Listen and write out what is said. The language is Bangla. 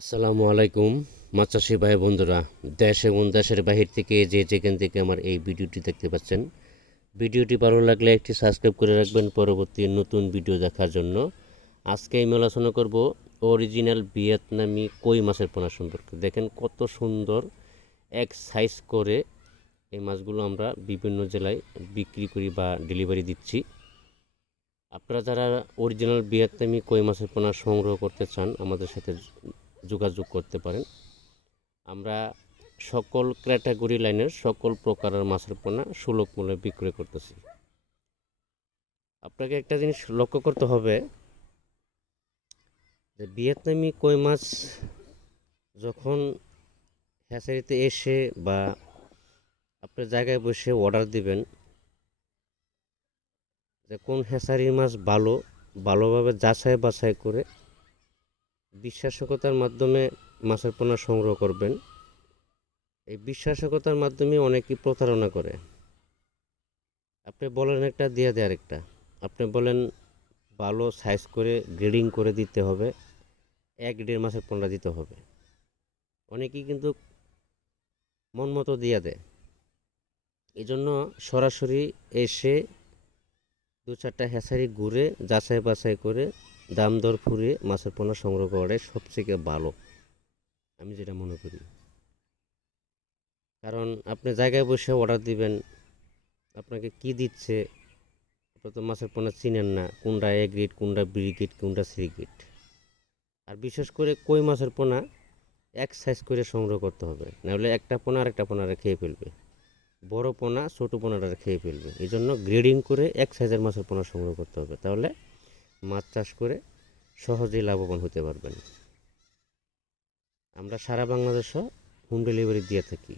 আসসালামু আলাইকুম মাছ চাষি ভাই বন্ধুরা, দেশ এবং দেশের বাহির থেকে যে যেখান থেকে আমার এই ভিডিওটি দেখতে পাচ্ছেন, ভিডিওটি ভালো লাগলে একটি সাবস্ক্রাইব করে রাখবেন পরবর্তী নতুন ভিডিও দেখার জন্য। আজকে আমি আলোচনা করব অরিজিনাল ভিয়েতনামি কই মাছের পোনা সম্পর্কে। দেখেন কত সুন্দর এক সাইজ করে এই মাছগুলো আমরা বিভিন্ন জেলায় বিক্রি করি বা ডেলিভারি দিচ্ছি। আপনারা যারা অরিজিনাল ভিয়েতনামি কই মাছের পোনা সংগ্রহ করতে চান আমাদের সাথে যোগাযোগ করতে পারেন। আমরা সকল ক্যাটাগরি লাইনের সকল প্রকারের মাছের পোনা সুলভ মূল্যে বিক্রয় করতেছি। আপনাকে একটা জিনিস লক্ষ্য করতে হবে যে ভিয়েতনামি কই মাছ যখন হ্যাচারিতে এসে বা আপনার জায়গায় বসে অর্ডার দিবেন যে কোন হ্যাচারির মাছ ভালোভাবে যাচাই বাছাই করে বিশ্বাসযোগ্যতার মাধ্যমে মাছের পোনা সংগ্রহ করবেন। এই বিশ্বাসযোগ্যতার মাধ্যমে অনেকেই প্রতারণা করে। আপনি বলেন একটা দিয়ে দেয় আরেকটা। আপনি বলেন ভালো সাইজ করে গ্রেডিং করে দিতে হবে, এক গ্রেডের মাছের পোনা দিতে হবে। অনেকেই কিন্তু মন মতো দিয়ে দেয়। এই জন্য সরাসরি এসে দু চারটা হ্যাচারি ঘুরে যাচাই বাছাই করে দাম দর ফুরিয়ে মাছের পোনা সংগ্রহ করাটাই সবথেকে ভালো, আমি যেটা মনে করি। কারণ আপনি জায়গায় বসে অর্ডার দিবেন, আপনাকে কি দিচ্ছে আপনি তো মাছের পোনা চিনেন না, কোনটা এ গ্রেড, কোনটা বি গ্রেড, কোনটা সি গ্রেড। আর বিশেষ করে কই মাছের পোনা এক সাইজ করে সংগ্রহ করতে হবে, নাহলে একটা পোনা আরেকটা পোনারে খেয়ে ফেলবে, বড় পোনা ছোট পোনাটা খেয়ে ফেলবে। এই জন্য গ্রেডিং করে এক সাইজের মাছের পোনা সংগ্রহ করতে হবে, তাহলে মাছ চাষ করে সহজেই লাভবান হতে পারবেন। আমরা সারা বাংলাদেশে হোম ডেলিভারি দিয়ে থাকি।